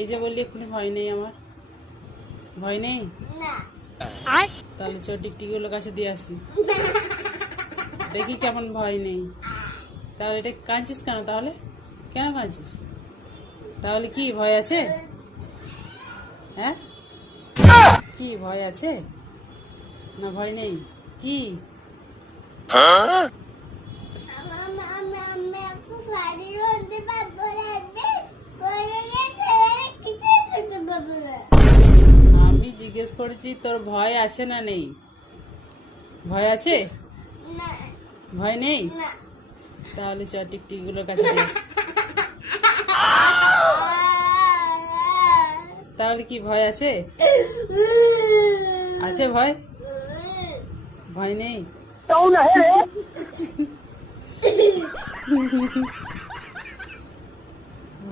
এই যে বললি এক্ষুনি ভয় নেই, আমার ভয় নেই। তাহলে চ টিকটিকিগুলোর কাছে দিয়ে আসি, দেখি কেমন ভয় নেই। তাহলে এটা কাঁদছিস কেন? তাহলে কেন কাঁদছিস? তাহলে কি ভয় আছে? হ্যাঁ, কি ভয় আছে না ভয় নেই? কি আমি জিজ্ঞেস করেছি তোর ভয় আছে না নেই? ভয় আছে? ভয় নেই? তাহলে চ টিকটিকিগুলোর কাছে দিয়ে আসি। তাহলে কি ভয় আছে? আছে ভয়? ভয় নেই?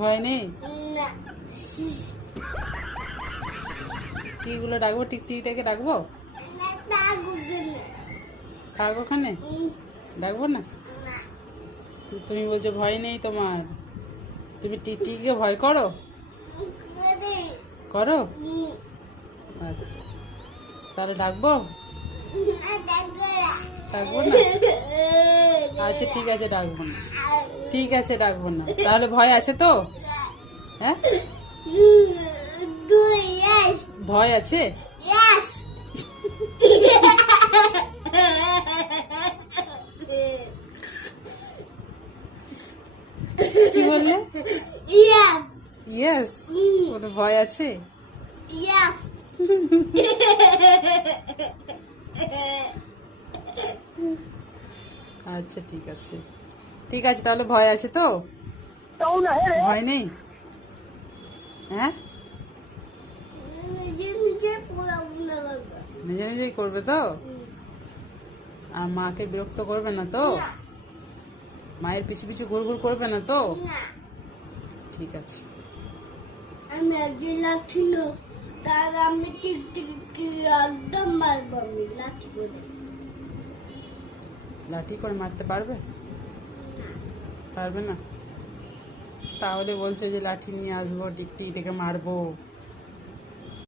ভয় নেই? টিকটিকিগুলো ডাকবো? টিকটিকিটাকে ডাকবো? থাক ওখানে, ডাকবো না। তুমি বলছো ভয় নেই তোমার, তুমি টিকটিকিকে ভয় করো? করো? আচ্ছা, তাহলে ডাকবো? ডাকবো না? আচ্ছা ঠিক আছে, ডাকবো না। ঠিক আছে, ডাকবো না। তাহলে ভয় আছে তো? হ্যাঁ, ভয় আছে? কি বললে? ইয়েস। কোনো ভয় আছে? আচ্ছা ঠিক আছে, ঠিক আছে। তাহলে ভয় আছে তো? ভয় নেই? হ্যাঁ, নিজে নিজেই করবে তো? আর মাকে বিরক্ত করবে না তো? মায়ের পিছু পিছু ঘুর ঘুর করবে না তো? ঠিক আছে। আমি একদিন লাঠি নো, তার আমি টিকটিকি একদম মারবো, আমি লাঠি করে। লাঠি করে মারতে পারবে? পারবে না? তাহলে বলছো যে লাঠি নিয়ে আসবো, টিকটিকিটাকে মারবো।